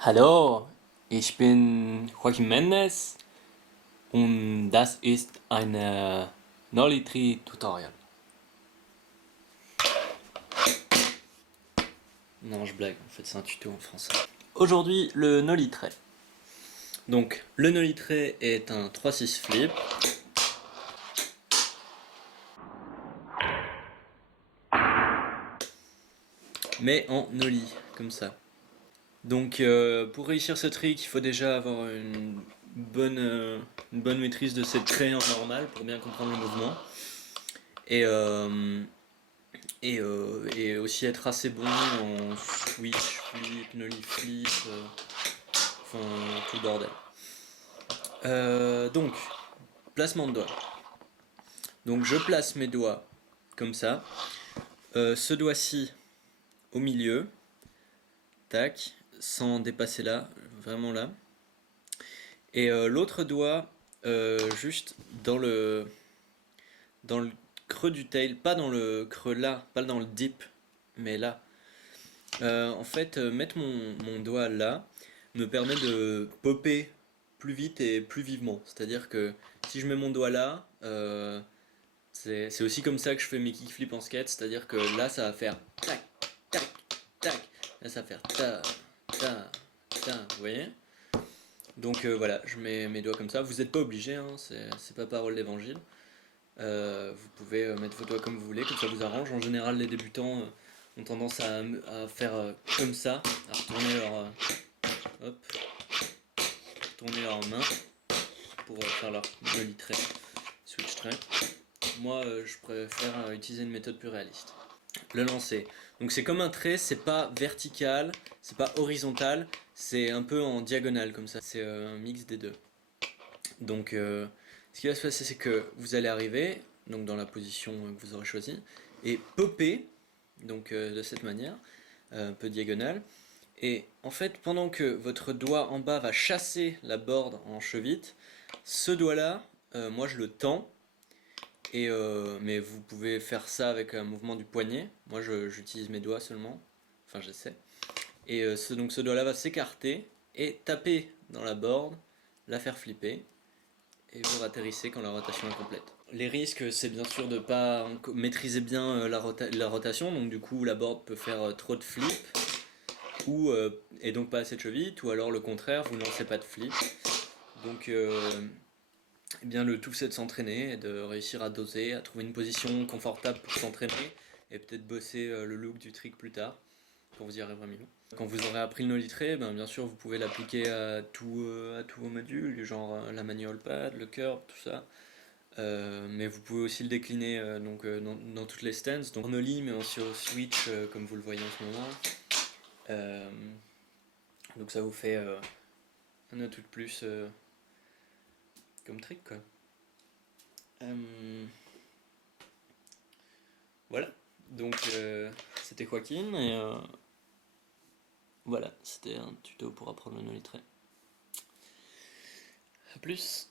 Hallo, ich bin Joaquin Mendes und das ist ein Nolitri-Tutorial. Non, je blague, en fait c'est un tuto en français. Aujourd'hui, le Nolitré. Donc, le Nolitré est un 3-6 flip. Mais en nollie, comme ça. Donc, pour réussir ce trick, il faut déjà avoir une bonne maîtrise de cette traits en normal pour bien comprendre le mouvement. Et, euh, et aussi être assez bon en switch, flip, nollie flip, enfin tout le bordel. Donc, placement de doigts. Donc je place mes doigts comme ça. Ce doigt-ci au milieu, tac, sans dépasser là, vraiment là. Et l'autre doigt juste dans le creux du tail, pas dans le creux là, pas dans le dip, mais là. En fait, mettre mon doigt là me permet de popper plus vite et plus vivement. C'est-à-dire que si je mets mon doigt là, c'est aussi comme ça que je fais mes kickflips en skate. C'est-à-dire que là, ça va faire tac, tac, tac. Là, ça va faire ta, ta, ta. Vous voyez? Donc voilà, je mets mes doigts comme ça. Vous n'êtes pas obligé, hein, c'est pas parole d'évangile. Vous pouvez mettre vos doigts comme vous voulez, comme ça vous arrange. En général, les débutants ont tendance à faire comme ça, à retourner hop, retourner leur main pour faire leur joli trait, switch trait. Moi, je préfère utiliser une méthode plus réaliste. Le lancer. Donc c'est comme un trait, c'est pas vertical, c'est pas horizontal, c'est un peu en diagonale comme ça. C'est un mix des deux. Donc ce qui va se passer, c'est que vous allez arriver donc dans la position que vous aurez choisie et popper donc de cette manière, un peu diagonale. Et en fait, pendant que votre doigt en bas va chasser la board en chevette, ce doigt-là, moi je le tends. Mais vous pouvez faire ça avec un mouvement du poignet. Moi j'utilise mes doigts seulement. Enfin j'essaie. Et donc ce doigt-là va s'écarter et taper dans la board, la faire flipper et vous atterrissez quand la rotation est complète. Les risques, c'est bien sûr de ne pas maîtriser bien la rotation, donc du coup la board peut faire trop de flip, et donc pas assez de cheville, ou alors le contraire, vous ne lancez pas de flip. Donc eh bien, le tout c'est de s'entraîner et de réussir à doser, à trouver une position confortable pour s'entraîner, et peut-être bosser le look du trick plus tard, quand vous y arriverez mieux. Quand vous aurez appris le nolitré, ben, bien sûr vous pouvez l'appliquer à tous vos modules, genre la manual pad, le curve, tout ça. Mais vous pouvez aussi le décliner dans toutes les stances, donc en nollie mais aussi au switch comme vous le voyez en ce moment. Euh, donc ça vous fait un atout de plus comme trick quoi. Voilà, donc c'était Joaquin et voilà, c'était un tuto pour apprendre le nolitré. A plus.